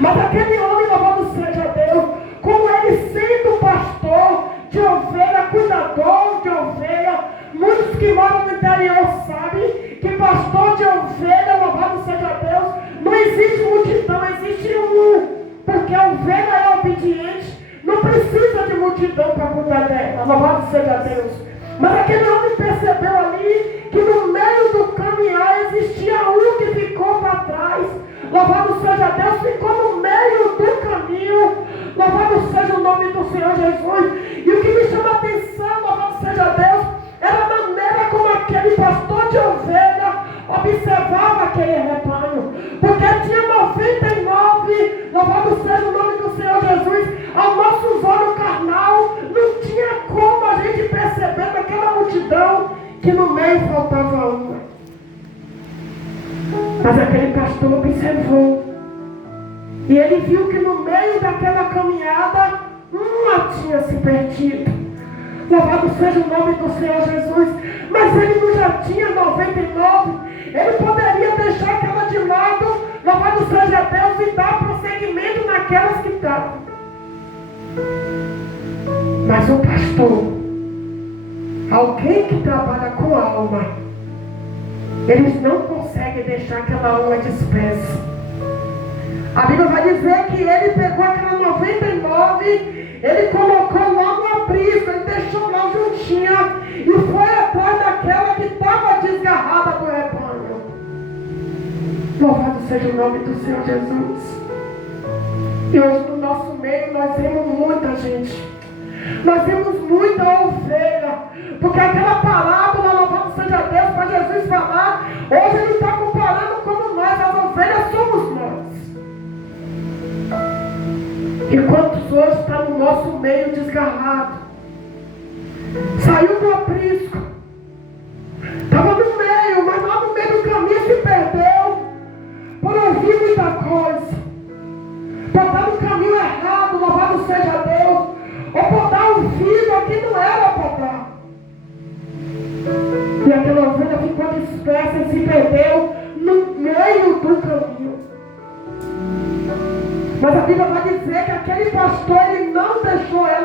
Mas aquele homem, louvado seja Deus, como ele sendo pastor de ovelha, cuidador de ovelha, muitos que moram no interior sabem que pastor de ovelha, louvado seja Deus, não existe multidão, existe um. Porque a ovelha é obediente, não precisa de multidão para cuidar dela, louvado seja Deus. Mas aquele homem percebeu ali que no meio do caminhar existia um que ficou para trás. Louvado seja Deus, ficou no meio do caminho. Louvado seja o nome do Senhor Jesus. E o que me chama a atenção, louvado seja Deus, era a maneira como aquele pastor de ovelha observava aquele rebanho. Porque tinha 99, louvado seja o nome do Senhor Jesus, aos nossos olhos carnal, não tinha como a gente perceber naquela multidão que no meio faltava uma. Mas aquele pastor observou. E ele viu que no meio daquela caminhada, uma tinha se perdido. Louvado seja o nome do Senhor Jesus. Mas ele não já tinha 99. Ele poderia deixar aquela de lado, louvado seja Deus, e dar prosseguimento naquelas que estavam. Mas o pastor, alguém que trabalha com alma, eles não conseguem deixar aquela alma dispersa. A Bíblia vai dizer que ele pegou aquela 99, ele colocou lá no aprisco, ele deixou lá juntinha e foi atrás daquela que estava desgarrada do rebanho. Louvado seja o nome do Senhor Jesus. E hoje no nosso meio nós temos muita gente. Nós temos muita ovelha. Porque aquela parábola, louvado seja Deus, para Jesus falar, hoje ele está comparando como nós, as ovelhas somos nós. E quantos hoje estão no nosso meio desgarrado? Saiu do aprisco, estava no meio, mas lá no meio do caminho se perdeu, por ouvir muita coisa, por estar no caminho errado, louvado seja Deus, ou por dar um filho que não era para dar. E aquela ovelha ficou dispersa e se perdeu no meio do caminho. Mas a Bíblia vai dizer que aquele pastor, ele não deixou ela